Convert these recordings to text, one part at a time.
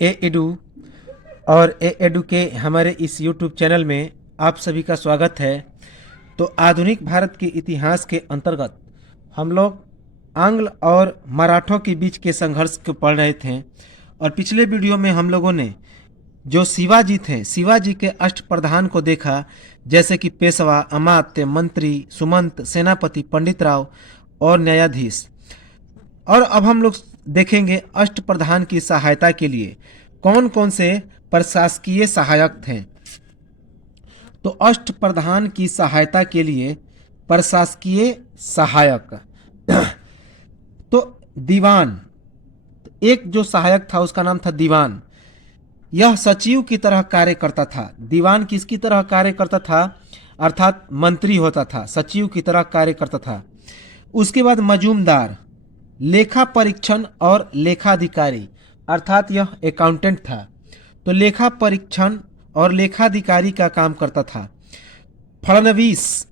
ए edu और ए edu के हमारे इस यूट्यूब चैनल में आप सभी का स्वागत है। तो आधुनिक भारत के इतिहास के अंतर्गत हम लोग आंग्ल और मराठों के बीच के संघर्ष को पढ़ रहे थे और पिछले वीडियो में हम लोगों ने जो शिवाजी थे, शिवाजी के अष्टप्रधान को देखा, जैसे कि पेशवा, अमात्य, मंत्री, सुमंत, सेनापति, पंडित राव और न्यायाधीश। और अब हम लोग देखेंगे अष्टप्रधान की सहायता के लिए कौन कौन से प्रशासकीय सहायक थे। तो अष्टप्रधान की सहायता के लिए प्रशासकीय सहायक तो दीवान, एक जो सहायक था उसका नाम था दीवान। यह सचिव की तरह कार्य करता था। दीवान किसकी तरह कार्य करता था? अर्थात मंत्री होता था, सचिव की तरह कार्य करता था। उसके बाद मजूमदार, लेखा परीक्षण और लेखाधिकारी, अर्थात यह अकाउंटेंट था, तो लेखा परीक्षण और लेखाधिकारी का काम करता था। फडणवीस,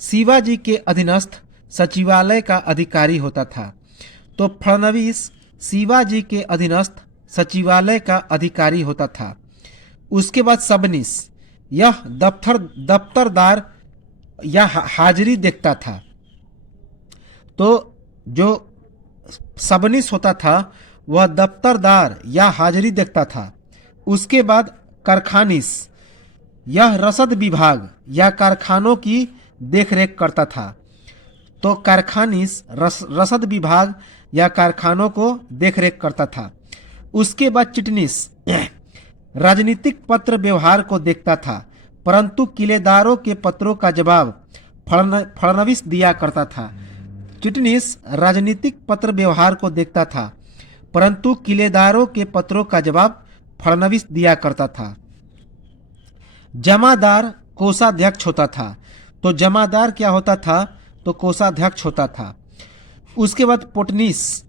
शिवाजी के अधीनस्थ सचिवालय का अधिकारी होता था। तो फडणवीस शिवाजी के अधीनस्थ सचिवालय का अधिकारी होता था। उसके बाद सबनीस, यह दफ्तरदार या हाजिरी देखता था। तो जो सबनीस होता था वह दफ्तरदार या हाजिरी देखता था। उसके बाद कारखानीस, यह रसद विभाग या कारखानों की देखरेख करता था। तो कारखानीस रसद विभाग या कारखानों को देखरेख करता था। उसके बाद चिटनीस, राजनीतिक पत्र व्यवहार को देखता था, परंतु किलेदारों के पत्रों का जवाब फडणवीस दिया करता था। चिटनीस राजनीतिक पत्र व्यवहार को देखता था, परंतु किलेदारों के पत्रों का जवाब फडणवीस दिया करता था। जमादार कोषाध्यक्ष होता था। तो जमादार क्या होता था? तो कोषाध्यक्ष होता था। उसके बाद पोटनीस,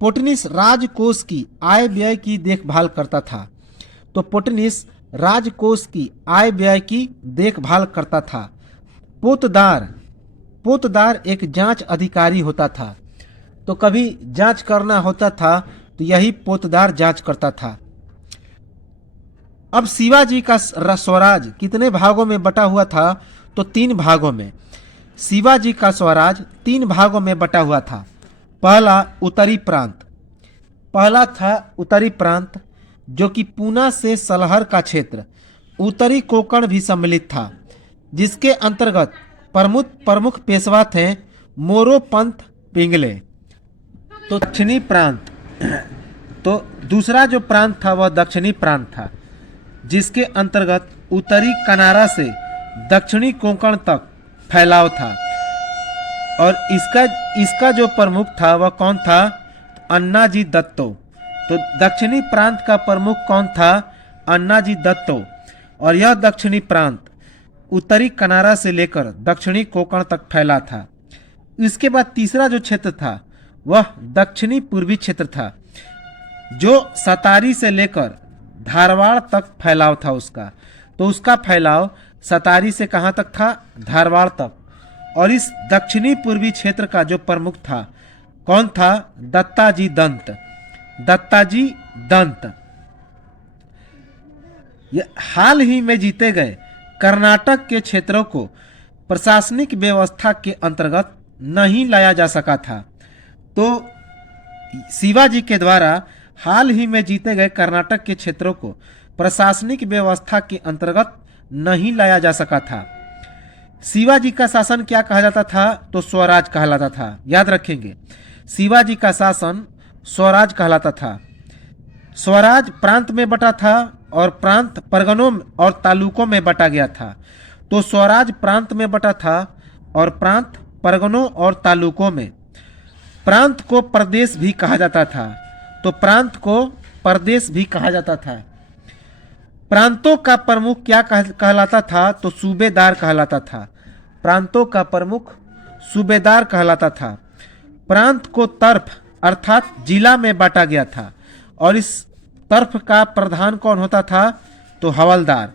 पोटनीस राजकोष की आय व्यय की देखभाल करता था। तो पोटनीस राजकोष की आय व्यय की देखभाल करता था। पोतदार, पोतदार एक जांच अधिकारी होता था। तो कभी जांच करना होता था तो यही पोतदार जांच करता था। अब शिवाजी का स्वराज कितने भागों में बटा हुआ था? तो 3 भागों में। शिवाजी का स्वराज 3 भागों में बटा हुआ था। पहला उत्तरी प्रांत, पहला था उत्तरी प्रांत जो कि पूना से सलहर का क्षेत्र, उत्तरी कोंकण भी सम्मिलित था, जिसके अंतर्गत प्रमुख पेशवा थे मोरोपंत, पिंगले। तो दक्षिणी प्रांत, तो दूसरा जो प्रांत था वह दक्षिणी प्रांत था, जिसके अंतर्गत उत्तरी कनारा से दक्षिणी कोंकण तक फैलाव था। और इसका जो प्रमुख था वह कौन था? अन्नाजी दत्तो। तो दक्षिणी प्रांत का प्रमुख कौन था? अन्नाजी दत्तो। और यह दक्षिणी प्रांत उत्तरी कनारा से लेकर दक्षिणी कोंकण तक फैला था। इसके बाद तीसरा जो क्षेत्र था वह दक्षिणी पूर्वी क्षेत्र था, जो सतारी से लेकर धारवाड़ तक फैलाव था उसका। तो उसका फैलाव सतारी से कहाँ तक था? धारवाड़ तक। और इस दक्षिणी पूर्वी क्षेत्र का जो प्रमुख था कौन था? दत्ताजी दंत। दत्ताजी दंत हाल ही में जीते गए कर्नाटक के क्षेत्रों को प्रशासनिक व्यवस्था के अंतर्गत नहीं लाया जा सका था। तो शिवाजी के द्वारा हाल ही में जीते गए कर्नाटक के क्षेत्रों को प्रशासनिक व्यवस्था के अंतर्गत नहीं लाया जा सका था। शिवाजी का शासन क्या कहा जाता था? तो स्वराज कहलाता था। याद रखेंगे, शिवाजी का शासन स्वराज कहलाता था। स्वराज प्रांत में बटा था और प्रांत परगनों और तालुकों में बटा गया था। तो स्वराज प्रांत में बटा था और प्रांत परगनों और तालुकों में। प्रांत को प्रदेश भी कहा जाता था। तो प्रांत को प्रदेश भी कहा जाता था। प्रांतों का प्रमुख क्या कहलाता था? तो सूबेदार कहलाता था। प्रांतों का प्रमुख सूबेदार कहलाता था। प्रांत को तर्फ अर्थात जिला में बांटा गया था और इस तर्फ का प्रधान कौन होता था? तो हवलदार।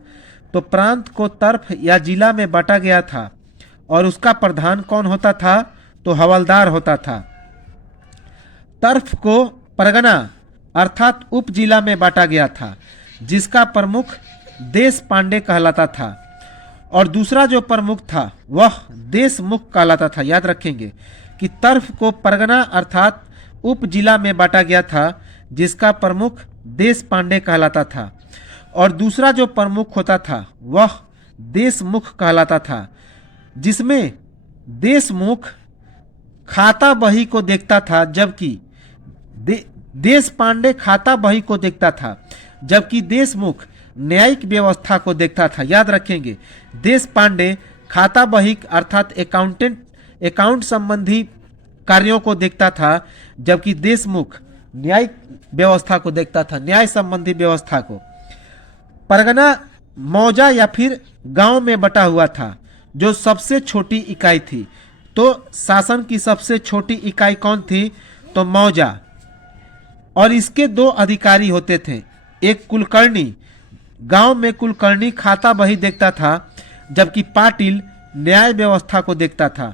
तो प्रांत को तर्फ या जिला में बांटा गया था और उसका प्रधान कौन होता था? तो हवलदार होता था। तर्फ को परगना अर्थात उप जिला में बांटा गया था, जिसका प्रमुख देश पांडे कहलाता था, और दूसरा जो प्रमुख था वह देशमुख कहलाता था। याद रखेंगे कि तर्फ को परगना अर्थात उप जिला में बांटा गया था, जिसका प्रमुख देश पांडे कहलाता था, और दूसरा जो प्रमुख होता था वह देशमुख कहलाता था, जिसमें देशमुख खाता बही को देखता था, जबकि देश पांडे खाता बही को देखता था, जबकि देशमुख न्यायिक व्यवस्था को देखता था। याद रखेंगे, देश पांडे खाता बही अर्थात अकाउंट संबंधी कार्यों को देखता था, जबकि देशमुख न्यायिक व्यवस्था को देखता था, न्याय संबंधी व्यवस्था को। परगना मौजा या फिर गांव में बटा हुआ था, जो सबसे छोटी इकाई थी। तो शासन की सबसे छोटी इकाई कौन थी? तो मौजा, और इसके दो अधिकारी होते थे, एक कुलकर्णी, गांव में कुलकर्णी खाता बही देखता था, जबकि पाटिल न्याय व्यवस्था को देखता था।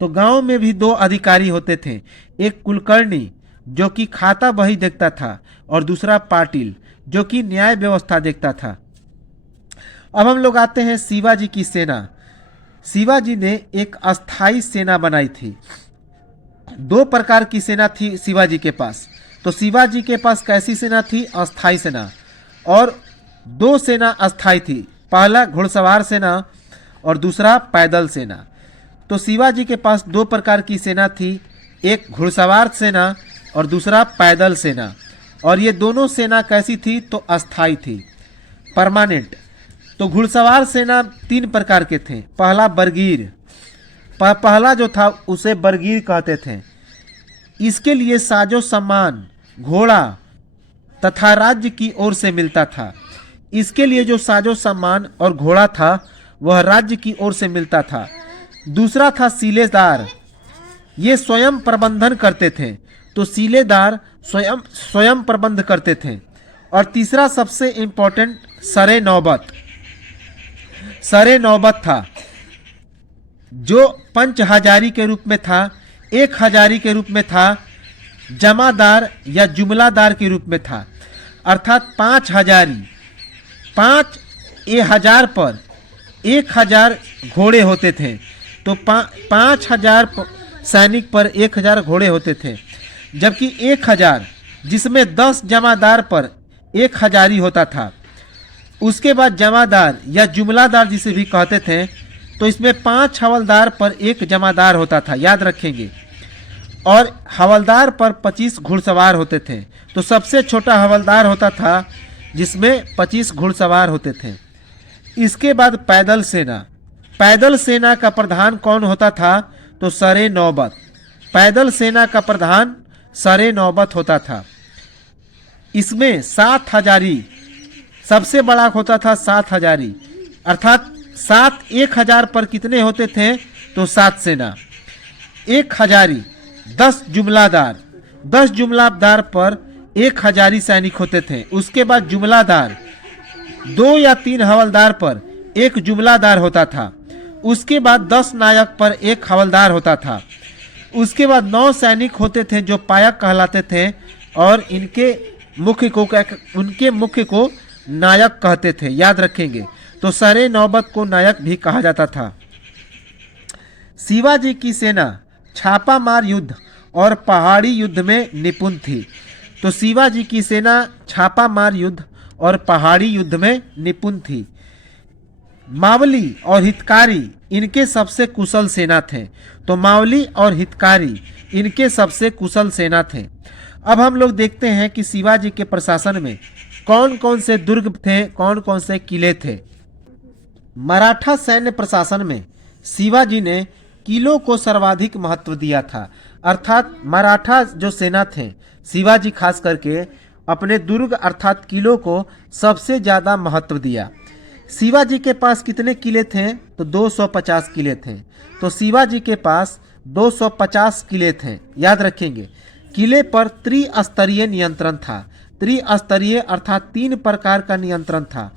तो गांव में भी दो अधिकारी होते थे, एक कुलकर्णी जो कि खाता बही देखता था, और दूसरा पाटिल जो कि न्याय व्यवस्था देखता था। अब हम लोग आते हैं शिवाजी की सेना। शिवाजी ने एक अस्थाई सेना बनाई थी। दो प्रकार की सेना थी शिवाजी के पास। तो शिवाजी के पास कैसी सेना थी? अस्थाई सेना। और दो सेना अस्थाई थी, पहला घुड़सवार सेना और दूसरा पैदल सेना। तो शिवाजी के पास दो प्रकार की सेना थी, एक घुड़सवार सेना और दूसरा पैदल सेना। और ये दोनों सेना कैसी थी? तो अस्थाई थी, परमानेंट। तो घुड़सवार सेना तीन प्रकार के थे। पहला बरगीर, पहला जो था उसे बरगीर कहते थे। इसके लिए साजो सम्मान घोड़ा तथा राज्य की ओर से मिलता था। इसके लिए जो साजो सम्मान और घोड़ा था वह राज्य की ओर से मिलता था। दूसरा था सीलेदार, ये स्वयं प्रबंधन करते थे। तो सीलेदार स्वयं प्रबंध करते थे। और तीसरा सबसे इंपॉर्टेंट सरे नौबत, सरे नौबत था, जो पंच हजारी के रूप में था, एक हजारी के रूप में था, जमादार या जुमलादार के रूप में था। अर्थात 5 हजारी, 5,000 पर 1,000 घोड़े होते थे। तो 5,000 सैनिक पर 1,000 घोड़े होते थे, जबकि 1,000 जिसमें 10 जमादार पर 1 हजारी होता था। उसके बाद जमादार या जुमलादार जिसे भी कहते थे, तो इसमें 5 हवलदार पर 1 जमादार होता था। याद रखेंगे। और हवलदार पर 25 घुड़सवार होते थे। तो सबसे छोटा हवलदार होता था जिसमें 25 घुड़सवार होते थे। इसके बाद पैदल सेना। पैदल सेना का प्रधान कौन होता था? तो सरे नौबत। पैदल सेना का प्रधान सरे नौबत होता था। इसमें 7 हजारी सबसे बड़ा होता था, 7 हजारी। अर्थात 7 1,000 पर कितने होते थे? तो 7 सेना। 1 हजारी 10 जुमलादार, 10 जुमलादार पर 1 हजारी सैनिक होते थे। उसके बाद जुमलादार 2 या 3 हवलदार पर 1 जुमलादार होता था। उसके बाद 10 नायक पर 1 हवलदार होता था। उसके बाद 9 सैनिक होते थे जो पायक कहलाते थे, और उनके मुख्य को नायक कहते थे। याद रखेंगे। तो सरे नौबत को नायक भी कहा जाता था। शिवाजी की सेना छापामार युद्ध और पहाड़ी युद्ध में निपुण थी। तो शिवाजी की सेना छापामार युद्ध और पहाड़ी युद्ध में निपुण थी। मावली और हितकारी इनके सबसे कुशल सेना थे। तो मावली और हितकारी इनके सबसे कुशल सेना थे। अब हम लोग देखते हैं कि शिवाजी के प्रशासन में कौन कौन से दुर्ग थे, कौन कौन से किले थे। मराठा सैन्य प्रशासन में शिवाजी ने किलों को सर्वाधिक महत्व दिया था। अर्थात मराठा जो सेना थे, शिवाजी खास करके अपने दुर्ग अर्थात किलों को सबसे ज़्यादा महत्व दिया। शिवाजी के पास कितने किले थे? तो 250 किले थे। तो शिवाजी के पास 250 किले थे। याद रखेंगे। किले पर त्रिस्तरीय नियंत्रण था। त्रिस्तरीय अर्थात 3 प्रकार का नियंत्रण था,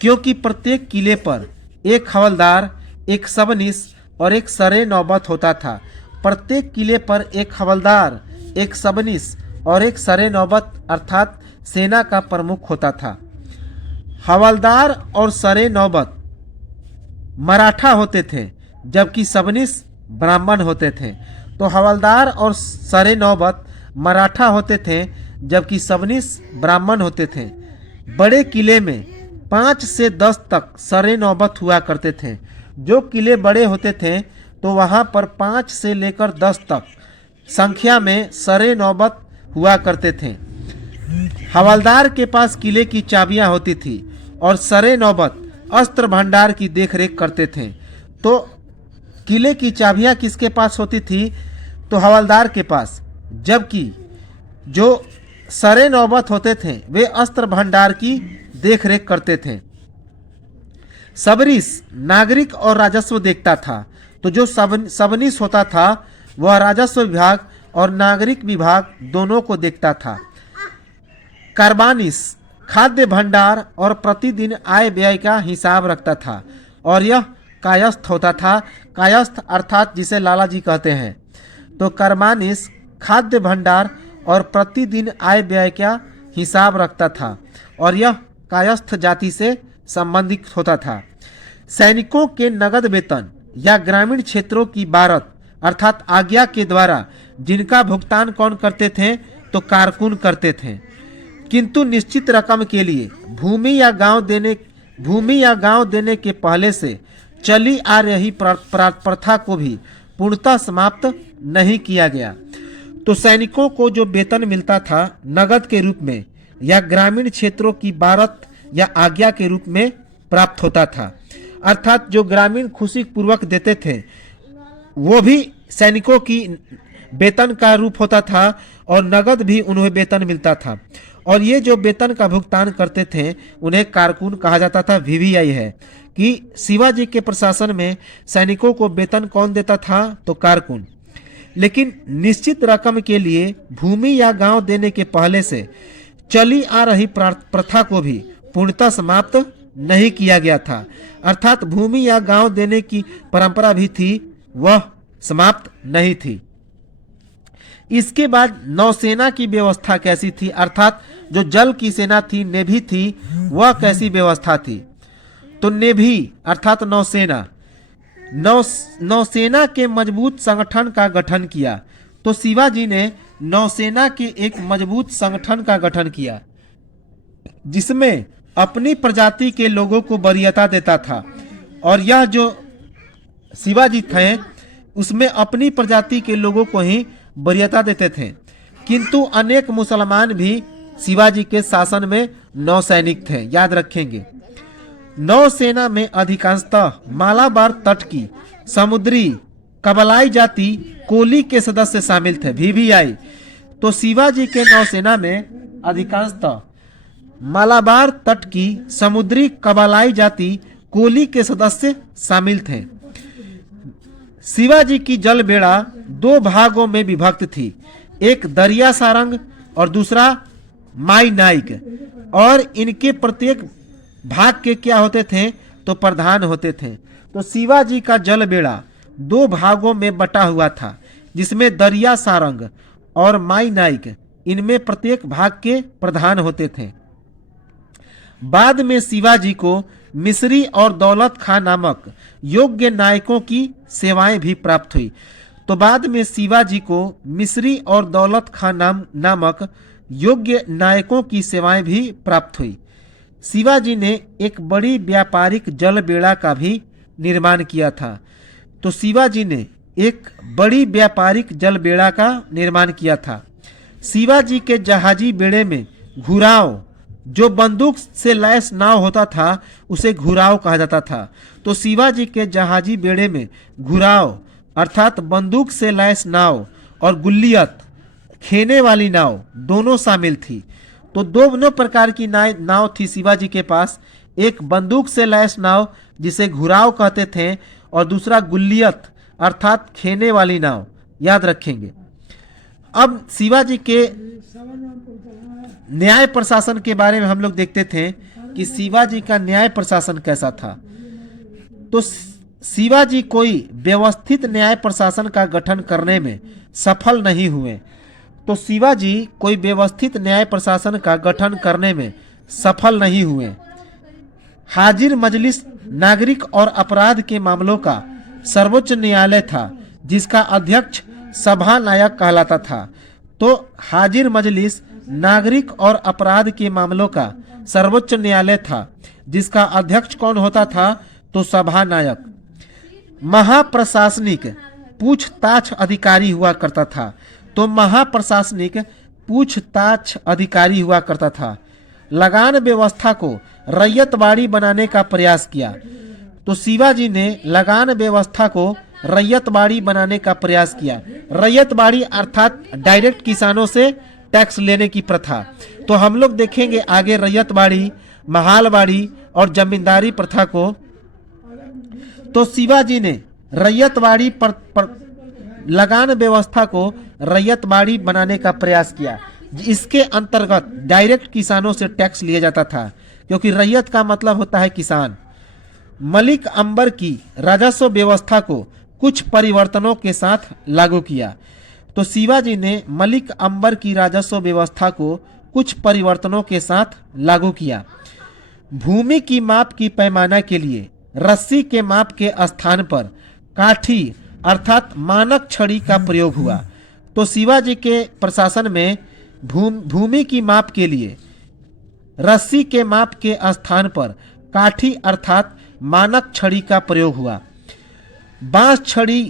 क्योंकि प्रत्येक किले पर 1 हवलदार, 1 सबनीस और 1 सरे नौबत होता था। प्रत्येक किले पर 1 हवलदार, 1 सबनीस और एक सरे नौबत अर्थात सेना का प्रमुख होता था। हवलदार और सरे नौबत मराठा होते थे, जबकि सबनिस ब्राह्मण होते थे। तो हवलदार और सरे नौबत मराठा होते थे, जबकि सबनिस ब्राह्मण होते थे। बड़े किले में 5 से 10 तक सरे नौबत हुआ करते थे। जो किले बड़े होते थे तो वहाँ पर 5 से लेकर 10 तक संख्या में सरे नौबत हुआ करते थे। हवलदार के पास किले की चाबियां होती थी और सरे नौबत अस्त्र भंडार की देखरेख करते थे। तो किले की चाबियां किसके पास होती थी? तो हवलदार के पास, जबकि जो सरे नौबत होते थे वे अस्त्र भंडार की देखरेख करते थे। सबनिस नागरिक और राजस्व देखता था। तो जो सबनिस होता था वह राजस्व विभाग और नागरिक विभाग दोनों को देखता था। कार्बानिस खाद्य भंडार और प्रतिदिन आय व्यय का हिसाब रखता था और यह कायस्थ होता था। कायस्थ अर्थात जिसे लाला जी कहते हैं। तो कार्बानिस खाद्य भंडार और प्रतिदिन आय व्यय का हिसाब रखता था और यह कायस्थ जाति से संबंधित होता था। सैनिकों के नगद वेतन या ग्रामीण क्षेत्रों की बारत अर्थात आज्ञा के द्वारा जिनका भुगतान कौन करते थे? तो कारकुन करते थे। किंतु निश्चित रकम के लिए भूमि या गांव देने के पहले से चली आ रही प्रथा को भी पूर्णतः समाप्त नहीं किया गया। तो सैनिकों को जो वेतन मिलता था नगद के रूप में या ग्रामीण क्षेत्रों की बारत या आज्ञा के रूप में प्राप्त होता था। अर्थात जो ग्रामीण खुशी पूर्वक देते थे वो भी सैनिकों की वेतन का रूप होता था और नगद भी उन्हें वेतन मिलता था। और ये जो वेतन का भुगतान करते थे उन्हें कारकुन कहा जाता था। वीवीआई है कि शिवाजी के प्रशासन में सैनिकों को वेतन कौन देता था? तो कारकुन। लेकिन निश्चित रकम के लिए भूमि या गांव देने के पहले से चली आ रही प्रथा को भी पूर्णतः समाप्त नहीं किया गया था। अर्थात भूमि या गांव देने की परंपरा भी थी, वह समाप्त नहीं थी। इसके बाद नौसेना की व्यवस्था कैसी थी? अर्थात जो जल की सेना थी, नेवी थी, वह कैसी व्यवस्था थी? तो नेवी अर्थात नौसेना के मजबूत संगठन का गठन किया। तो शिवाजी ने नौसेना के एक मजबूत संगठन का गठन किया जिसमें अपनी प्रजाति के लोगों को वरीयता देता था। और यह जो शिवाजी थे उसमें अपनी प्रजाति के लोगों को ही वरीयता देते थे। किंतु अनेक मुसलमान भी शिवाजी के शासन में नौसैनिक थे, याद रखेंगे। नौसेना में अधिकांशतः मालाबार तट की समुद्री कबलाई जाति कोली के सदस्य शामिल थे, वीवीआई। तो शिवाजी के नौसेना में अधिकांशतः मालाबार तट की समुद्री कबलाई जाति कोली के सदस्य शामिल थे। शिवाजी की जल बेड़ा 2 भागों में विभक्त थी, एक दरिया सारंग और दूसरा माई नाइक। और इनके प्रत्येक भाग के क्या होते थे? तो प्रधान होते थे। तो शिवाजी का जल बेड़ा 2 भागों में बटा हुआ था, जिसमें दरिया सारंग और माई नाइक इनमें प्रत्येक भाग के प्रधान होते थे। बाद में शिवाजी को मिस्री और दौलत खां नामक योग्य नायकों की सेवाएं भी प्राप्त हुई। तो बाद में शिवाजी को मिस्री और दौलत खां नामक योग्य नायकों की सेवाएं भी प्राप्त हुई। शिवाजी ने एक बड़ी व्यापारिक जल बेड़ा का भी निर्माण किया था। तो शिवाजी ने एक बड़ी व्यापारिक जल बेड़ा का निर्माण किया था। शिवाजी के जहाजी बेड़े में घुराव, जो बंदूक से लैस नाव होता था उसे घुराव कहा जाता था। तो शिवाजी के जहाजी बेड़े में घुराव अर्थात बंदूक से लैस नाव और गुल्लियत खेने वाली नाव दोनों शामिल थी। तो दोनों प्रकार की नाव थी शिवाजी के पास, एक बंदूक से लैस नाव जिसे घुराव कहते थे और दूसरा गुल्लियत अर्थात खेने वाली नाव, याद रखेंगे। अब शिवाजी के न्याय प्रशासन के बारे में हम लोग देखते थे कि शिवाजी का न्याय प्रशासन कैसा था। तो शिवाजी कोई व्यवस्थित न्याय प्रशासन का गठन करने में सफल नहीं हुए। तो शिवाजी कोई व्यवस्थित न्याय प्रशासन का गठन करने में सफल नहीं हुए। हाजिर मजलिस नागरिक और अपराध के मामलों का सर्वोच्च न्यायालय था, जिसका अध्यक्ष सभा नायक कहलाता था। तो हाजिर मजलिस नागरिक और अपराध के मामलों का सर्वोच्च न्यायालय था, जिसका अध्यक्ष कौन होता था? तो सभा नायक। महाप्रशासनिक पूछताछ अधिकारी हुआ करता था। तो महाप्रशासनिक पूछताछ अधिकारी हुआ करता था। लगान व्यवस्था को रैयतवाड़ी बनाने का प्रयास किया। तो शिवाजी ने लगान व्यवस्था को रैयतवाड़ी बनाने का प्रयास किया। रैयतवाड़ी अर्थात डायरेक्ट किसानों से टैक्स लेने की प्रथा। तो हम लोग देखेंगे आगे रैयतवाड़ी, महालवाड़ी और जमींदारी प्रथा को। तो शिवाजी ने रैयतवाड़ी लगान व्यवस्था को रैयतवाड़ी बनाने का प्रयास किया। इसके अंतर्गत डायरेक्ट किसानों से टैक्स लिया जाता था, क्योंकि रैयत का मतलब होता है किसान। मलिक अंबर की राजस्व व्यवस्था को कुछ परिवर्तनों के साथ लागू किया। तो शिवाजी ने मलिक अंबर की राजस्व व्यवस्था को कुछ परिवर्तनों के साथ लागू किया। भूमि की माप की पैमाना के लिए रस्सी के माप के स्थान पर काठी अर्थात मानक छड़ी का प्रयोग हुआ। तो शिवाजी के प्रशासन में भूमि की माप के लिए रस्सी के माप के स्थान पर काठी अर्थात मानक छड़ी का प्रयोग हुआ। बांस छड़ी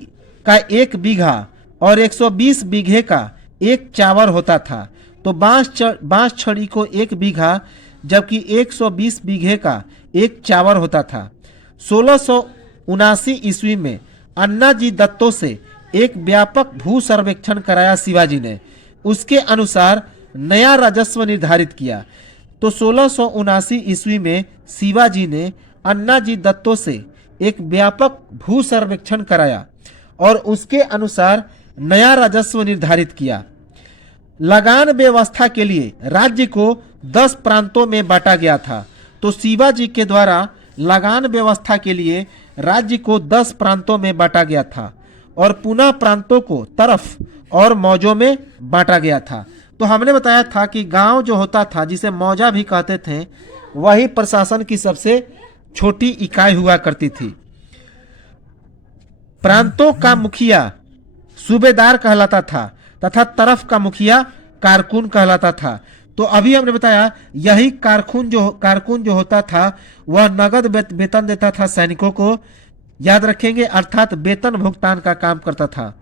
का 1 बीघा और 120 बीघे का एक चावर होता था। तो बांस छड़ी को 1 बीघा जबकि 120 बीघे का एक चावर होता था। 1679 ईस्वी में अन्ना जी दत्तो से एक व्यापक भू सर्वेक्षण कराया शिवाजी ने। उसके अनुसार नया राजस्व निर्धारित किया। तो 1679 ईस्वी में शिवाजी ने अन्ना जी दत्तो से एक व्यापक भू सर्वेक्षण कराया और उसके अनुसार नया राजस्व निर्धारित किया। लगान व्यवस्था के लिए राज्य को 10 प्रांतों में बांटा गया था। तो शिवाजी के द्वारा लगान व्यवस्था के लिए राज्य को 10 प्रांतों में बांटा गया था और पुनः प्रांतों को तरफ और मौजों में बांटा गया था। तो हमने बताया था कि गांव जो होता था, जिसे मौजा भी कहते थे, वही प्रशासन की सबसे छोटी इकाई हुआ करती थी। प्रांतों का मुखिया सूबेदार कहलाता था तथा तरफ का मुखिया कारकुन कहलाता था। तो अभी हमने बताया यही कारकुन जो होता था वह नगद वेतन देता था सैनिकों को, याद रखेंगे, अर्थात वेतन भुगतान का काम करता था।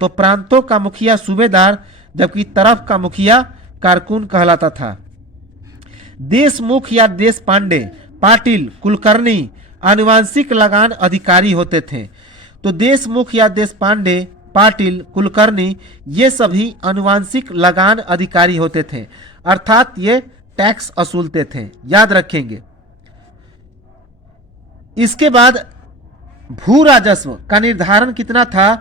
तो प्रांतों का मुखिया सूबेदार जबकि तरफ का मुखिया कारकुन कहलाता था। देशमुख या देश पांडे, पाटिल, कुलकर्णी आनुवांशिक लगान अधिकारी होते थे। तो देशमुख या देश पांडे, पाटिल, कुलकर्णी ये सभी आनुवांशिक लगान अधिकारी होते थे, अर्थात ये टैक्स वसूलते थे, याद रखेंगे। इसके बाद भू राजस्व का निर्धारण कितना था?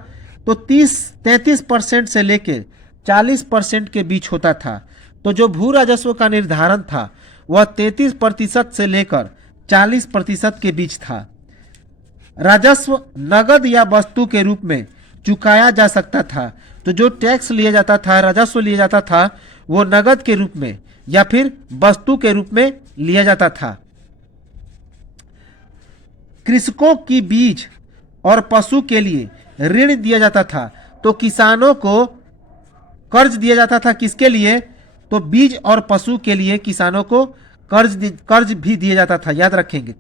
तो 33% से लेकर 40% के बीच होता था। तो जो भू राजस्व का निर्धारण था वह 33% से लेकर 40% के बीच था। राजस्व नगद या वस्तु के रूप में चुकाया जा सकता था। तो जो टैक्स लिया जाता था, राजस्व लिया जाता था, वो नगद के रूप में या फिर वस्तु के रूप में लिया जाता था। कृषकों की बीज और पशु के लिए ऋण दिया जाता था। तो किसानों को कर्ज दिया जाता था, किसके लिए? तो बीज और पशु के लिए किसानों को कर्ज भी दिया जाता था, याद रखेंगे।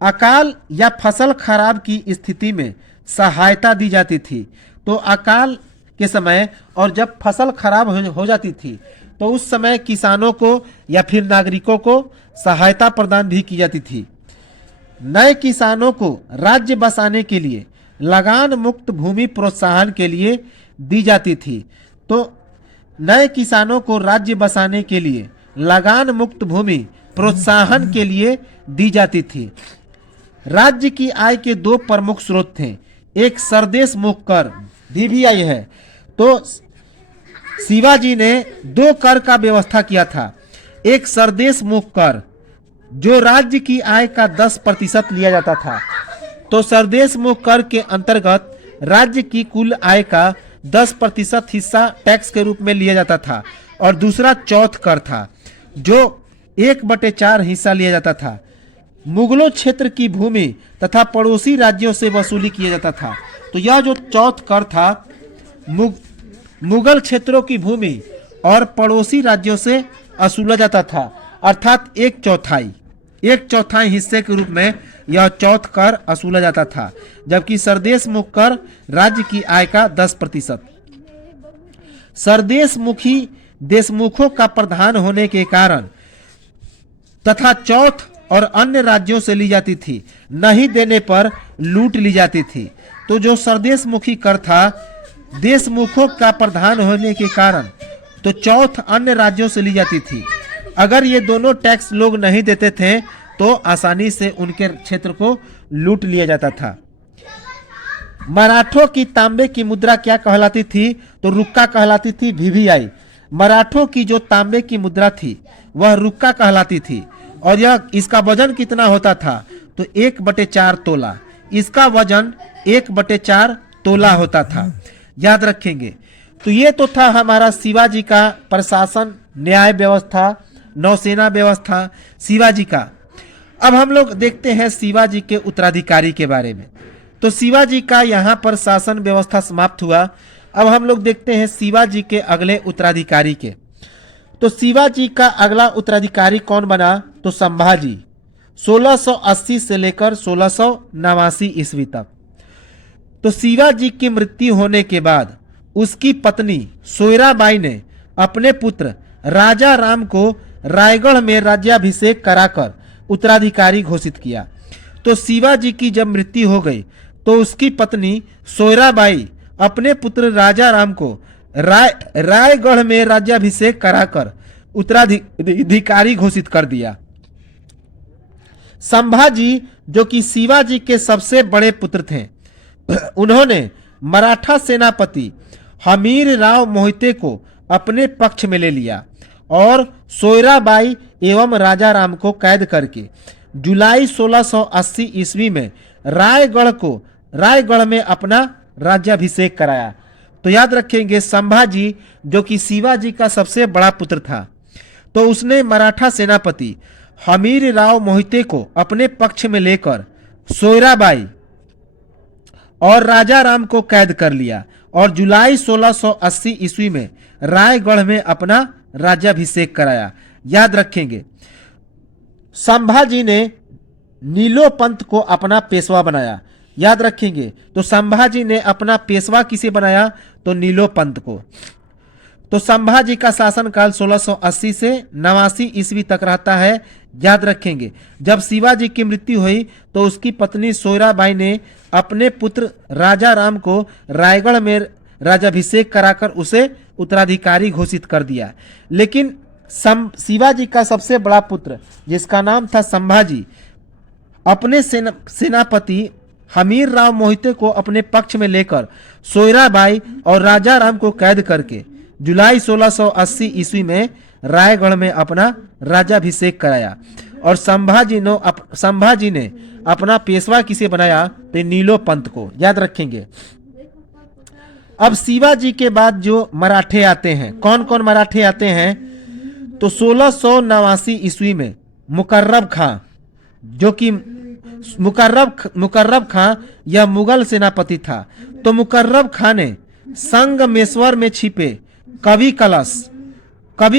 अकाल या फसल खराब की स्थिति में सहायता दी जाती थी। तो अकाल के समय और जब फसल खराब हो जाती थी तो उस समय किसानों को या फिर नागरिकों को सहायता प्रदान भी की जाती थी। नए किसानों को राज्य बसाने के लिए लगान मुक्त भूमि प्रोत्साहन के लिए दी जाती थी। तो नए किसानों को राज्य बसाने के लिए लगान मुक्त भूमि प्रोत्साहन के लिए दी जाती थी। राज्य की आय के 2 प्रमुख स्रोत थे, एक सरदेश मुख कर DVI है। तो शिवाजी ने 2 कर का व्यवस्था किया था। एक सरदेश मुख कर जो राज्य की आय का 10% लिया जाता था। तो सरदेश मुख कर के अंतर्गत राज्य की कुल आय का 10% हिस्सा टैक्स के रूप में लिया जाता था, और दूसरा चौथ कर था जो 1/4 हिस्सा लिया जाता था। मुगलों क्षेत्र की भूमि तथा पड़ोसी राज्यों से वसूली किया जाता था। तो यह जो चौथ कर था मुगल क्षेत्रों की भूमि और पड़ोसी राज्यों से वसूला जाता था, अर्थात 1/4 हिस्से के रूप में यह चौथ कर वसूला जाता था, जबकि सरदेश मुख कर राज्य की आय का 10%। सरदेश मुखी देशमुखों का प्रधान होने के कारण तथा चौथ और अन्य राज्यों से ली जाती थी, नहीं देने पर लूट ली जाती थी। तो जो सरदेश मुखी कर था देशमुखों का प्रधान होने के कारण, तो चौथ अन्य राज्यों से ली जाती थी। अगर ये दोनों टैक्स लोग नहीं देते थे तो आसानी से उनके क्षेत्र को लूट लिया जाता था। मराठों की तांबे की मुद्रा क्या कहलाती थी? तो रुक्का कहलाती थी, VVI। मराठों की जो तांबे की मुद्रा थी वह रुक्का कहलाती थी, और इसका वजन कितना होता था? तो 1/4 तोला। इसका वजन 1/4 तोला होता था, याद रखेंगे। तो ये तो था हमारा शिवाजी का प्रशासन, न्याय व्यवस्था, नौसेना व्यवस्था शिवाजी का। अब हम लोग देखते हैं शिवाजी के उत्तराधिकारी के बारे में। तो शिवाजी का यहाँ पर शासन व्यवस्था समाप्त हुआ। अब हम लोग देखते हैं शिवाजी के अगले उत्तराधिकारी के। तो शिवाजी का अगला उत्तराधिकारी कौन बना? तो संभाजी, 1680 से लेकर 1689 ईस्वी तक। तो शिवाजी की मृत्यु होने के बाद उसकी पत्नी सोयराबाई ने अपने पुत्र राजा राम को रायगढ़ में राज्याभिषेक कराकर उत्तराधिकारी घोषित किया। तो शिवाजी की जब मृत्यु हो गई तो उसकी पत्नी सोयराबाई अपने पुत्र राजा राम को रायगढ़ में राज्याभिषेक कराकर उत्तराधिकारी घोषित कर दिया। संभाजी जो कि शिवाजी के सबसे बड़े पुत्र थे, उन्होंने मराठा सेनापति हमीर राव मोहिते को अपने पक्ष में ले लिया और सोयराबाई एवं राजा राम को कैद करके जुलाई 1680 ईस्वी में रायगढ़ में अपना राज्याभिषेक कराया। तो याद रखेंगे, संभाजी जो कि शिवाजी का सबसे बड़ा पुत्र था, तो उसने मराठा सेनापति हमीर राव मोहिते को अपने पक्ष में लेकर सोयराबाई और राजा राम को कैद कर लिया और जुलाई 1680 ईस्वी में रायगढ़ में अपना राज्याभिषेक कराया। याद रखेंगे, संभाजी ने नीलोपंत को अपना पेशवा बनाया। याद रखेंगे, तो संभाजी ने अपना पेशवा किसे बनाया? तो नीलोपंत को। तो संभाजी का शासनकाल 1680 से 89 ईस्वी तक रहता है। याद रखेंगे, जब शिवाजी की मृत्यु हुई तो उसकी पत्नी सोयराबाई ने अपने पुत्र राजा राम को रायगढ़ में राज्याभिषेक कराकर उसे उत्तराधिकारी घोषित कर दिया। लेकिन शिवाजी का सबसे बड़ा पुत्र जिसका नाम था संभाजी अपने सेनापति हमीर राव मोहिते को अपने पक्ष में लेकर सोयराबाई और राजा राम को कैद करके जुलाई 1680 ईस्वी में रायगढ़ में अपना राज्याभिषेक कराया। और संभाजी ने अपना पेशवा किसे बनाया? तो नीलोपंत को। याद रखेंगे। अब शिवाजी के बाद जो मराठे आते हैं, कौन कौन मराठे आते हैं? तो 1689 ईस्वी में मुकर्रब खां, जो कि मुकर्रब खां यह मुगल सेनापति था। तो मुकर्रब खां ने संगमेश्वर में छिपे कवि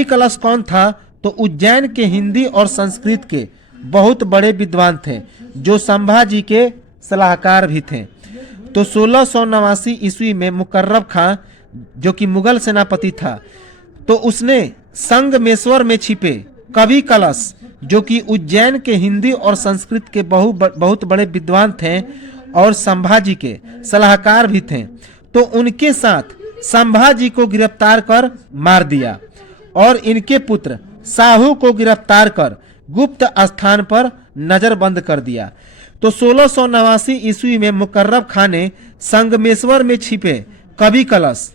कलश कौन था? तो उज्जैन के हिंदी और संस्कृत के बहुत बड़े विद्वान थे, जो संभाजी के सलाहकार भी थे। तो 1689 ईस्वी में मुकर्रब खां जो कि मुगल सेनापति था, तो उसने संगमेश्वर में छिपे कवि कलश जो कि उज्जैन के हिंदी और संस्कृत के बहुत बड़े विद्वान थे और संभाजी के सलाहकार भी थे, तो उनके साथ संभाजी को गिरफ्तार कर मार दिया और इनके पुत्र साहू को गिरफ्तार कर गुप्त स्थान पर नजरबंद कर दिया। तो 1689 ईस्वी में मुकर्रब खां ने संगमेश्वर में छिपे कवि कलश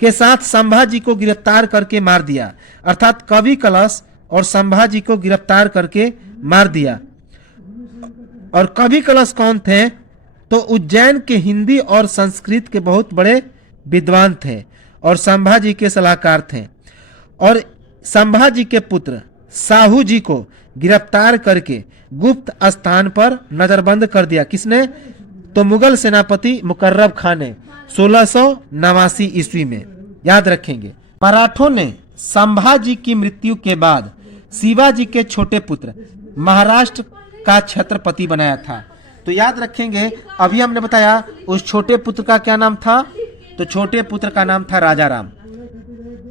के साथ संभाजी को गिरफ्तार करके मार दिया, अर्थात कवि कलश और संभाजी को गिरफ्तार करके मार दिया। और कवि कलश कौन थे? तो उज्जैन के हिंदी और संस्कृत के बहुत बड़े विद्वान थे और संभाजी के सलाहकार थे और संभाजी के पुत्र साहू जी को गिरफ्तार करके गुप्त स्थान पर नजरबंद कर दिया। किसने? तो मुगल सेनापति मुकर्रब खान ने 1689 ईस्वी में। याद रखेंगे, मराठों ने संभाजी की मृत्यु के बाद शिवाजी के छोटे पुत्र महाराष्ट्र का छत्रपति बनाया था। तो याद रखेंगे, अभी हमने बताया उस छोटे पुत्र का क्या नाम था, तो छोटे पुत्र का नाम था राजा राम,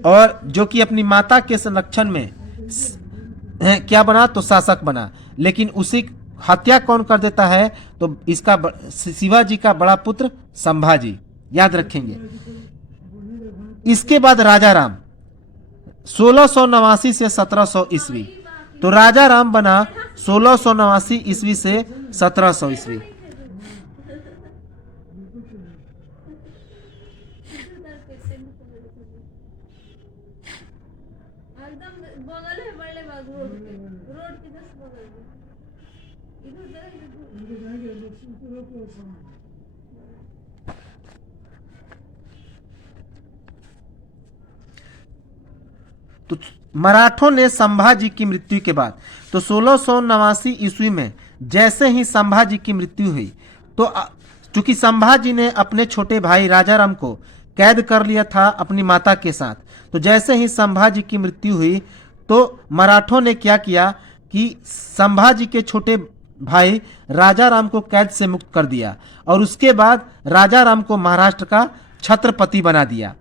और जो कि अपनी माता के संरक्षण में क्या बना, तो शासक बना। लेकिन उसी हत्या कौन कर देता है, तो इसका शिवाजी का बड़ा पुत्र संभाजी। याद रखेंगे। इसके बाद राजा राम 1689 से 1700 ईस्वी, तो राजा राम बना 1689 ईस्वी से 1700 ईस्वी। तो मराठों ने संभाजी की मृत्यु के बाद, तो 1689 ईस्वी में जैसे ही संभाजी की मृत्यु हुई, तो चूंकि संभाजी ने अपने छोटे भाई राजाराम को कैद कर लिया था अपनी माता के साथ, तो जैसे ही संभाजी की मृत्यु हुई तो मराठों ने क्या किया कि संभाजी के छोटे भाई राजाराम को कैद से मुक्त कर दिया और उसके बाद राजाराम को महाराष्ट्र का छत्रपति बना दिया।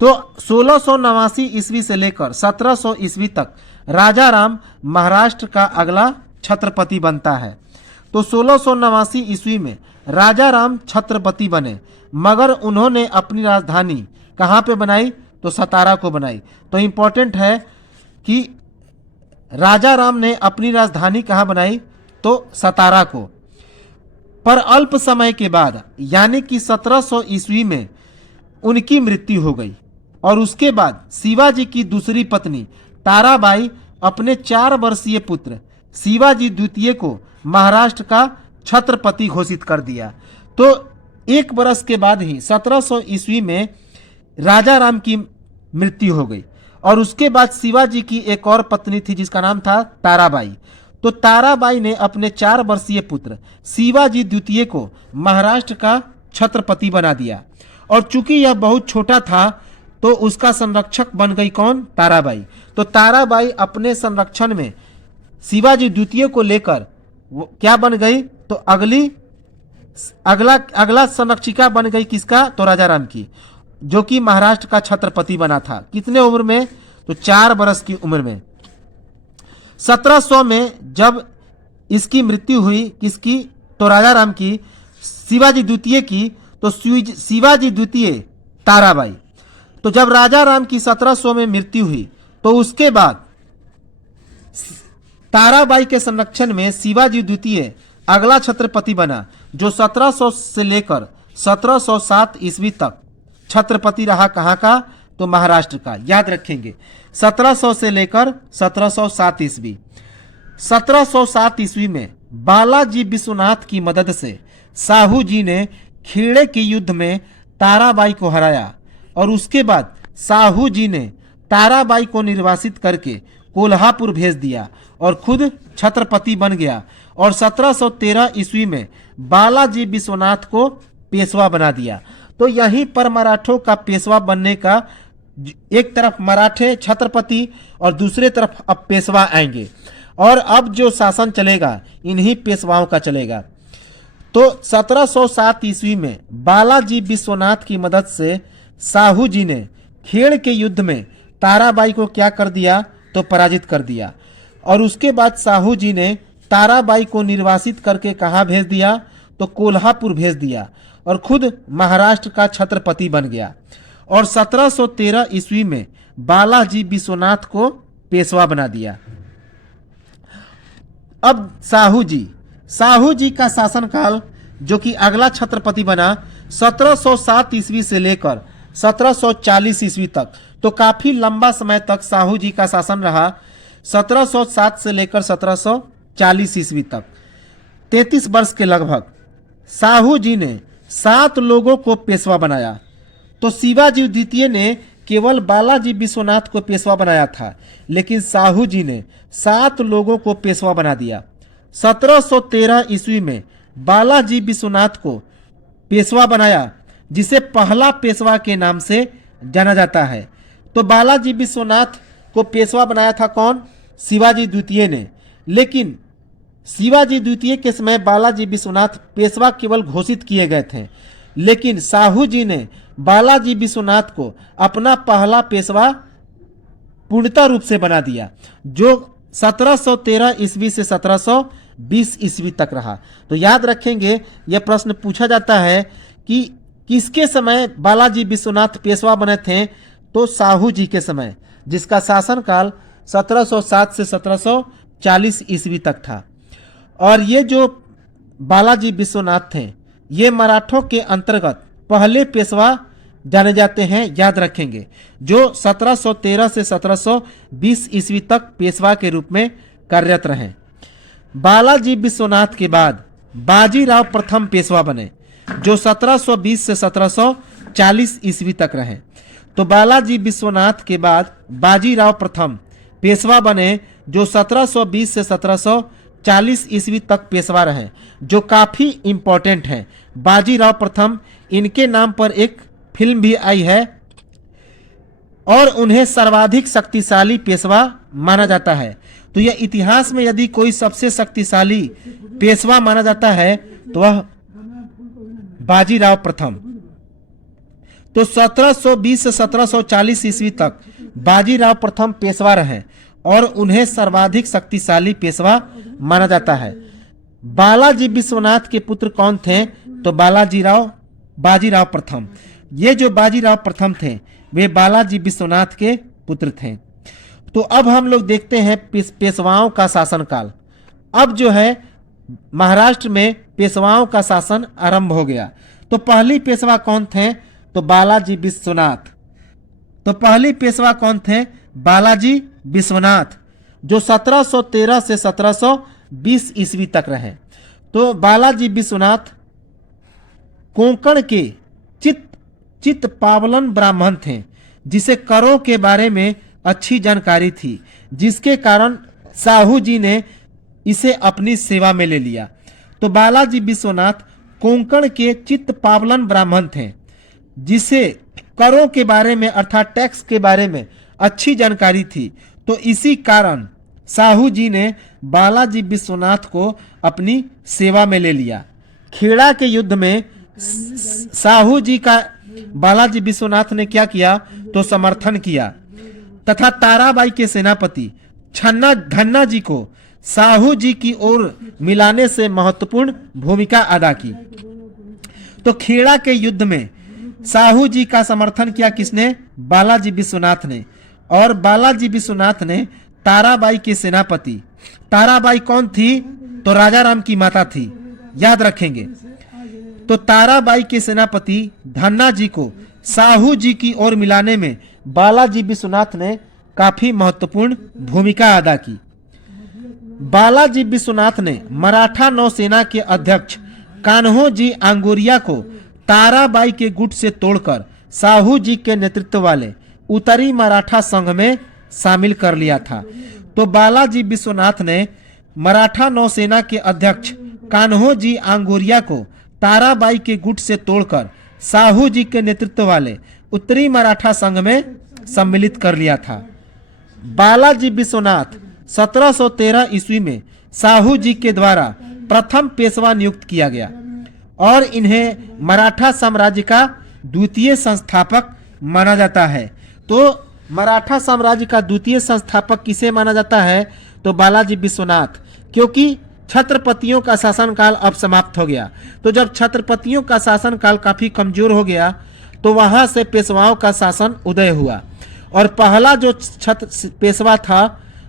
तो 1689 ईस्वी से लेकर 1700 ईस्वी तक राजाराम महाराष्ट्र का अगला छत्रपति बनता है। तो 1689 ईस्वी में राजाराम छत्रपति बने, मगर उन्होंने अपनी राजधानी कहाँ पे बनाई, तो सतारा को बनाई। तो इम्पोर्टेंट है कि राजाराम ने अपनी राजधानी कहाँ बनाई, तो सतारा को। पर अल्प समय के बाद यानी कि 1700 ईस्वी में उनकी मृत्यु हो गई और उसके बाद शिवाजी की दूसरी पत्नी ताराबाई अपने 4 वर्षीय पुत्र शिवाजी द्वितीय को महाराष्ट्र का छत्रपति घोषित कर दिया। तो 1 वर्ष के बाद ही 1700 ईस्वी में राजाराम की मृत्यु हो गई और उसके बाद शिवाजी की एक और पत्नी थी जिसका नाम था ताराबाई। तो ताराबाई ने अपने 4 वर्षीय पुत्र शिवाजी द्वितीय को महाराष्ट्र का छत्रपति बना दिया और चूंकि यह बहुत छोटा था तो उसका संरक्षक बन गई कौन, ताराबाई। तो ताराबाई अपने संरक्षण में शिवाजी द्वितीय को लेकर क्या बन गई, तो अगला संरक्षिका बन गई किसका, तो राजाराम की, जो कि महाराष्ट्र का छत्रपति बना था। कितने उम्र में, तो 4 वर्ष की उम्र में। 1700 में जब इसकी मृत्यु हुई, किसकी, तो राजाराम की, शिवाजी द्वितीय की, तो शिवाजी द्वितीय ताराबाई। तो जब राजाराम की 1700 में मृत्यु हुई तो उसके बाद ताराबाई के संरक्षण में शिवाजी द्वितीय अगला छत्रपति बना, जो 1700 से लेकर 1707 ईस्वी तक छत्रपति रहा। कहाँ का, तो महाराष्ट्र का। याद रखेंगे, 1700 से लेकर 1707 ईस्वी। 1707 ईस्वी में बालाजी विश्वनाथ की मदद से साहू जी ने खेड़े के युद्ध में ताराबाई को हराया और उसके बाद साहू जी ने ताराबाई को निर्वासित करके कोल्हापुर भेज दिया और खुद छत्रपति बन गया और 1713 ईस्वी में बालाजी विश्वनाथ को पेशवा बना दिया। तो यहीं पर मराठों का पेशवा बनने का, एक तरफ मराठे छत्रपति और दूसरे तरफ अब पेशवा आएंगे और अब जो शासन चलेगा इन्हीं पेशवाओं का चलेगा। तो 1707 ईस्वी में बालाजी विश्वनाथ की मदद से साहू जी ने खेड़ के युद्ध में ताराबाई को क्या कर दिया, तो पराजित कर दिया और उसके बाद साहू जी ने ताराबाई को निर्वासित करके कहाँ भेज दिया, तो कोल्हापुर भेज दिया और खुद महाराष्ट्र का छत्रपति बन गया और 1713 ईस्वी में बालाजी विश्वनाथ को पेशवा बना दिया। अब साहू जी का शासनकाल, जो कि अगला छत्रपति बना 1707 ईस्वी से लेकर 1740 ईस्वी तक, तो काफी लंबा समय तक साहू जी का शासन रहा। 1707 से लेकर 1740 ईस्वी तक 33 वर्ष के लगभग साहू जी ने 7 लोगों को पेशवा बनाया। तो शिवाजी द्वितीय ने केवल बालाजी विश्वनाथ को पेशवा बनाया था, लेकिन साहू जी ने 7 लोगों को पेशवा बना दिया। 1713 ईस्वी में बालाजी विश्वनाथ को पेशवा बनाया, जिसे पहला पेशवा के नाम से जाना जाता है। तो बालाजी विश्वनाथ को पेशवा बनाया था कौन? शिवाजी द्वितीय ने। लेकिन शिवाजी द्वितीय के समय बालाजी विश्वनाथ पेशवा केवल घोषित किए गए थे, लेकिन साहू जी ने बालाजी विश्वनाथ को अपना पहला पेशवा पूर्णतः रूप से बना दिया, जो 1713 ईस्वी से 1720 ईस्वी तक रहा। तो याद रखेंगे, यह प्रश्न पूछा जाता है कि किसके समय बालाजी विश्वनाथ पेशवा बने थे? तो साहू जी के समय, जिसका शासनकाल 1707 से 1740 ईस्वी तक था। और ये जो बालाजी विश्वनाथ थे, ये मराठों के अंतर्गत पहले पेशवा जाने जाते हैं, याद रखेंगे, जो 1713 से 1720 ईस्वी तक पेशवा के रूप में कार्यरत रहे। बालाजी विश्वनाथ के बाद बाजीराव प्रथम पेशवा बने, जो 1720 से 1740 ईस्वी तक रहे। तो बालाजी विश्वनाथ के बाद बाजीराव प्रथम पेशवा बने, जो 1720 से 1740 ईस्वी तक पेशवा रहे, जो काफ़ी इम्पोर्टेंट है। बाजीराव प्रथम, इनके नाम पर एक फिल्म भी आई है और उन्हें सर्वाधिक शक्तिशाली पेशवा माना जाता है। तो यह इतिहास में यदि कोई सबसे शक्तिशाली पेशवा माना जाता है तो वह बाजीराव प्रथम। तो 1720 से 1740 ईस्वी तक बाजीराव प्रथम पेशवा रहे और उन्हें सर्वाधिक शक्तिशाली पेशवा माना जाता है। बालाजी विश्वनाथ के पुत्र कौन थे? तो बाजीराव प्रथम। ये जो बाजीराव प्रथम थे, वे बालाजी विश्वनाथ के पुत्र थे। तो अब हम लोग देखते हैं पेशवाओं का शासनकाल। अब जो है महाराष्ट्र में पेशवाओं का शासन आरंभ हो गया। तो पहली पेशवा कौन थे? तो बालाजी विश्वनाथ। तो पहली पेशवा कौन थे? बालाजी विश्वनाथ, जो 1713 से 1720 ईस्वी तक रहे। तो बालाजी विश्वनाथ कोंकण के चित्त पावलन ब्राह्मण थे, जिसे करों के बारे में अच्छी जानकारी थी, जिसके कारण साहू जी ने इसे अपनी सेवा में ले लिया। तो बालाजी विश्वनाथ कोंकण के चित्त पावलन ब्राह्मण थे, जिसे करों के बारे में अर्थात टैक्स के बारे में अच्छी जानकारी थी। तो इसी कारण साहू जी ने बालाजी विश्वनाथ को अपनी सेवा में ले लिया। खेड़ा के युद्ध में साहू जी का बालाजी विश्वनाथ ने क्या किया? तो समर्थन किया तथा ताराबाई के सेनापति धन्ना जी को साहू जी की ओर मिलाने से महत्वपूर्ण भूमिका अदा की। तो खेड़ा के युद्ध में साहू जी का समर्थन किया किसने? बालाजी विश्वनाथ ने। और बालाजी विश्वनाथ ने ताराबाई के सेनापति, ताराबाई कौन थी? तो राजा राम की माता थी, याद रखेंगे। तो ताराबाई के सेनापति धन्ना जी को साहू जी की ओर मिलाने में बालाजी विश्वनाथ ने काफी महत्वपूर्ण भूमिका अदा की। बालाजी विश्वनाथ ने मराठा नौसेना के अध्यक्ष कान्होजी आंगुरिया को ताराबाई के गुट से तोड़कर साहू जी के नेतृत्व वाले उत्तरी मराठा संघ में शामिल कर लिया था। तो बालाजी विश्वनाथ ने मराठा नौसेना के अध्यक्ष कान्होजी आंगुरिया को ताराबाई के गुट से तोड़कर साहू जी के नेतृत्व वाले उत्तरी मराठा संघ में सम्मिलित कर लिया था। बालाजी विश्वनाथ 1713 ईस्वी में साहू जी के द्वारा प्रथम पेशवा नियुक्त किया गया और इन्हें मराठा साम्राज्य का द्वितीय संस्थापक माना जाता है। तो मराठा साम्राज्य का द्वितीय संस्थापक किसे माना जाता है? तो बालाजी विश्वनाथ, क्योंकि छत्रपतियों का शासनकाल अब समाप्त हो गया। तो जब छत्रपतियों का शासनकाल काफी कमजोर हो गया तो वहां से पेशवाओं का शासन उदय हुआ और पहला जो पेशवा था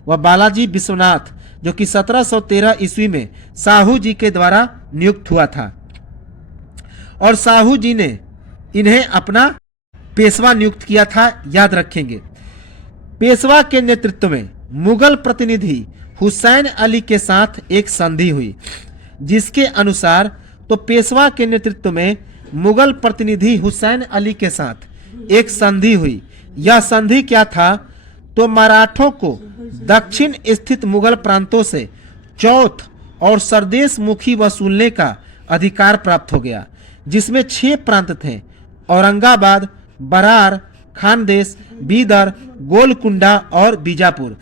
वह बालाजी विश्वनाथ, जो कि 1713 ईस्वी में साहू जी के द्वारा नियुक्त हुआ था और साहू जी ने इन्हें अपना पेशवा नियुक्त किया था, याद रखेंगे। पेशवा के नेतृत्व में मुगल प्रतिनिधि हुसैन अली के साथ एक संधि हुई, जिसके अनुसार तो पेशवा के नेतृत्व में मुगल प्रतिनिधि हुसैन अली के साथ एक संधि हुई। यह संधि क्या था? तो मराठों को दक्षिण स्थित मुगल प्रांतों से चौथ और सरदेश मुखी वसूलने का अधिकार प्राप्त हो गया, जिसमें 6 प्रांत थे: औरंगाबाद, बरार, खानदेश, बीदर, गोलकुंडा और बीजापुर।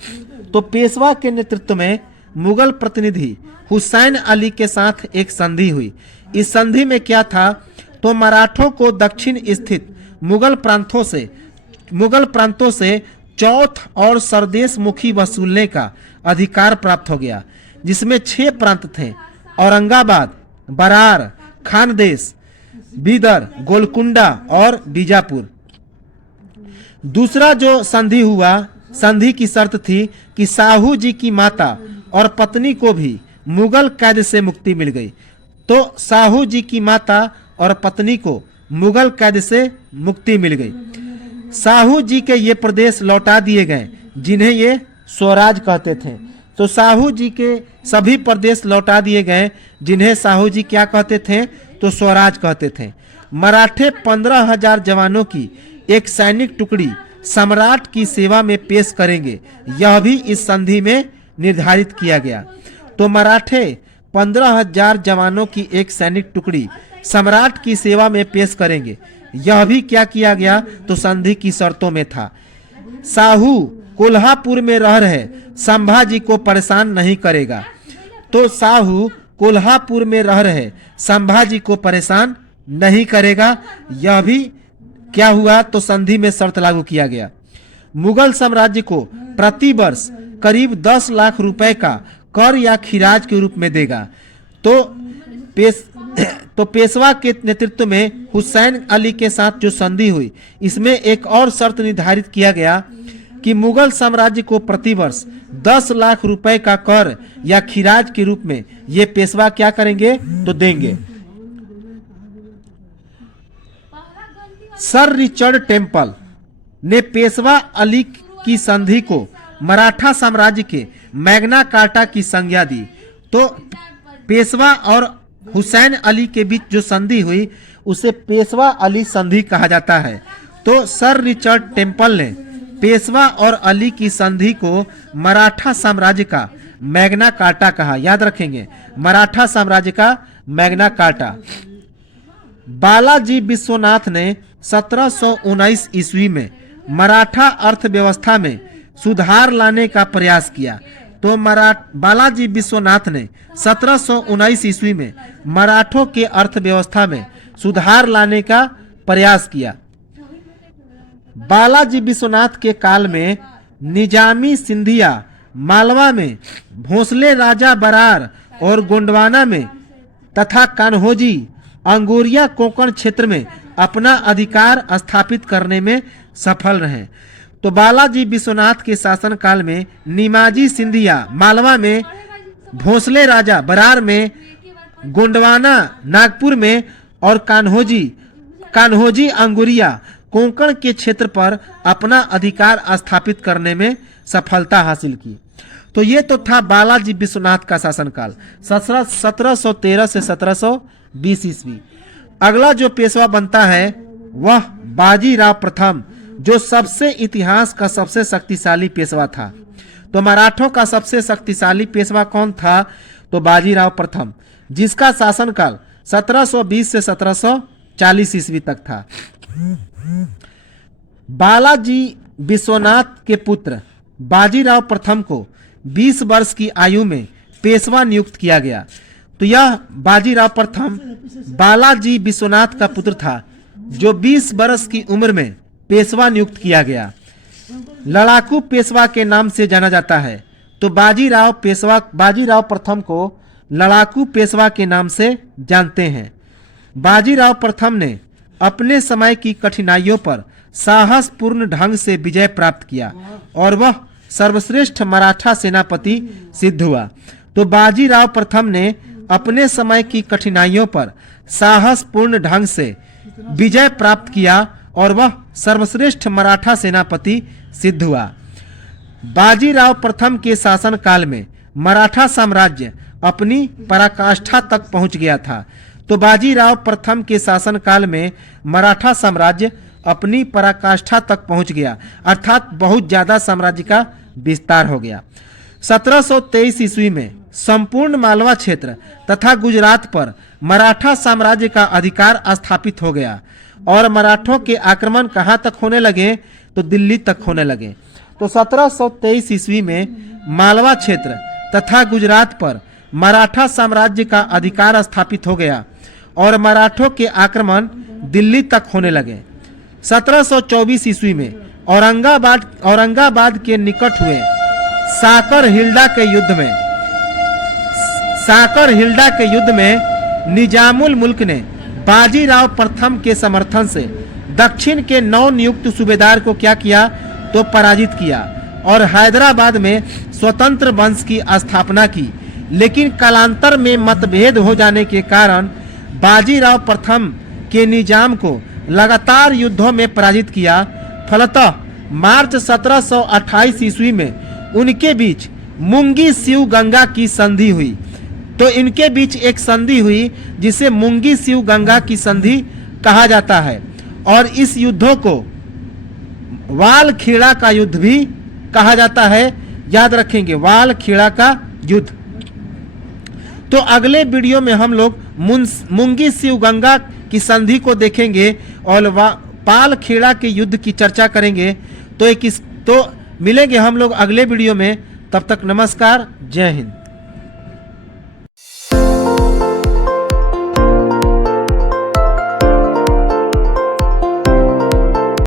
तो पेशवा के नेतृत्व में मुगल प्रतिनिधि हुसैन अली के साथ एक संधि हुई। इस संधि में क्या था? तो मराठों को दक्षिण स्थित मुगल प्रांतों से चौथ और सरदेश मुखी वसूलने का अधिकार प्राप्त हो गया, जिसमें 6 प्रांत थे: औरंगाबाद, बरार, खानदेश, बीदर, गोलकुंडा और बीजापुर। दूसरा जो संधि हुआ, संधि की शर्त थी कि साहू जी की माता और पत्नी को भी मुगल कैद से मुक्ति मिल गई। तो साहू जी की माता और पत्नी को मुगल कैद से मुक्ति मिल गई। साहू जी के ये प्रदेश लौटा दिए गए जिन्हें ये स्वराज कहते थे। तो साहू जी के सभी प्रदेश लौटा दिए गए जिन्हें साहू जी क्या कहते थे? तो स्वराज कहते थे। मराठे 15,000 जवानों की एक सैनिक टुकड़ी सम्राट की सेवा में पेश करेंगे, यह भी इस संधि में निर्धारित किया गया। तो मराठे 15,000 जवानों की एक सैनिक टुकड़ी सम्राट की सेवा में पेश करेंगे, यह भी क्या किया गया? तो संधि की शर्तों में था। साहू कोल्हापुर में रह रहे संभाजी को परेशान नहीं करेगा। तो साहू कोल्हापुर में रह रहे संभाजी को परेशान नहीं करेगा, यह भी क्या हुआ? तो संधि में शर्त लागू किया गया। मुगल साम्राज्य को प्रति वर्ष करीब 10 लाख रुपए का कर या खिराज के रूप में देगा। तो पेशवा के नेतृत्व में हुसैन अली के साथ जो संधि हुई, इसमें एक और शर्त निर्धारित किया गया कि मुगल साम्राज्य को प्रतिवर्ष 10 लाख रुपए का कर या खिराज के रूप में ये पेशवा क्या करेंगे? तो देंगे। सर रिचर्ड टेम्पल ने पेशवा अली की संधि को मराठा साम्राज्य के मैग्ना कार्टा की संज्ञा दी। तो पेशवा और हुसैन अली के बीच जो संधि हुई उसे पेशवा अली संधि कहा जाता है। तो सर रिचर्ड टेम्पल ने पेशवा और अली की संधि को मराठा साम्राज्य का मैग्ना कार्टा कहा। याद रखेंगे, मराठा साम्राज्य का मैग्ना कार्टा। बालाजी विश्वनाथ ने 1719 ईस्वी में मराठा अर्थव्यवस्था में सुधार लाने का प्रयास किया। तो बालाजी विश्वनाथ ने 1719 ईस्वी में मराठों के अर्थव्यवस्था में सुधार लाने का प्रयास किया। बालाजी विश्वनाथ के काल में निजामी सिंधिया मालवा में, भोसले राजा बरार और गोंडवाना में तथा कान्होजी अंगोरिया कोंकण क्षेत्र में अपना अधिकार स्थापित करने में सफल रहे। तो बालाजी विश्वनाथ के शासनकाल में निमाजी सिंधिया मालवा में, भोसले राजा बरार में, गोंडवाना नागपुर में और कान्होजी अंगुरिया कोंकण के क्षेत्र पर अपना अधिकार स्थापित करने में सफलता हासिल की। तो ये तो था बालाजी विश्वनाथ का शासनकाल 1713 से 1720 ईस्वी। अगला जो पेशवा बनता है वह बाजीराव प्रथम, जो सबसे इतिहास का सबसे शक्तिशाली पेशवा था। तो मराठों का सबसे शक्तिशाली पेशवा कौन था? तो बाजीराव प्रथम, जिसका शासनकाल 1720 से 1740 ईस्वी तक था। बालाजी विश्वनाथ के पुत्र बाजीराव प्रथम को 20 वर्ष की आयु में पेशवा नियुक्त किया गया। तो यह बाजीराव प्रथम बालाजी विश्वनाथ का पुत्र था, जो 20 वर्ष की उम्र में पेशवा नियुक्त किया गया। लड़ाकू पेशवा के नाम से जाना जाता है। तो बाजीराव प्रथम को लड़ाकू पेशवा के नाम से जानते हैं। बाजीराव प्रथम ने अपने समय की कठिनाइयों पर साहसपूर्ण ढंग से विजय प्राप्त किया और वह सर्वश्रेष्ठ मराठा सेनापति सिद्ध हुआ। तो बाजीराव प्रथम ने अपने समय की कठिनाइयों पर साहसपूर्ण ढंग से विजय प्राप्त किया और वह सर्वश्रेष्ठ मराठा सेनापति सिद्ध हुआ। बाजीराव प्रथम के शासन काल में मराठा साम्राज्य अपनी पराकाष्ठा तक पहुंच गया था। तो बाजीराव प्रथम के शासन काल में मराठा साम्राज्य अपनी पराकाष्ठा तक पहुंच गया, अर्थात बहुत ज्यादा साम्राज्य का विस्तार हो गया। 1723 ईस्वी में संपूर्ण मालवा क्षेत्र तथा गुजरात पर मराठा साम्राज्य का अधिकार स्थापित हो गया और मराठों के आक्रमण कहां तक होने लगे, तो दिल्ली तक होने लगे। तो 1723 ईस्वी में मालवा क्षेत्र तथा गुजरात पर मराठा साम्राज्य का अधिकार स्थापित हो गया और मराठों के आक्रमण दिल्ली तक होने लगे। 1724 ईस्वी में औरंगाबाद के निकट हुए साकर हिल्डा के युद्ध में निजामुल मुल्क ने बाजीराव प्रथम के समर्थन से दक्षिण के नव नियुक्त सूबेदार को क्या किया, तो पराजित किया और हैदराबाद में स्वतंत्र वंश की स्थापना की। लेकिन कालांतर में मतभेद हो जाने के कारण बाजीराव प्रथम के निजाम को लगातार युद्धों में पराजित किया। फलतः मार्च 1728 ईस्वी में उनके बीच मुंगी शिव गंगा की संधि हुई। तो इनके बीच एक संधि हुई जिसे मुंगी शिव गंगा की संधि कहा जाता है और इस युद्धों को वाल खेड़ा का युद्ध भी कहा जाता है। याद रखेंगे, वाल खेड़ा का युद्ध। तो अगले वीडियो में हम लोग मुंगी शिव गंगा की संधि को देखेंगे और पाल खेड़ा के युद्ध की चर्चा करेंगे। तो मिलेंगे हम लोग अगले वीडियो में। तब तक नमस्कार, जय हिंद।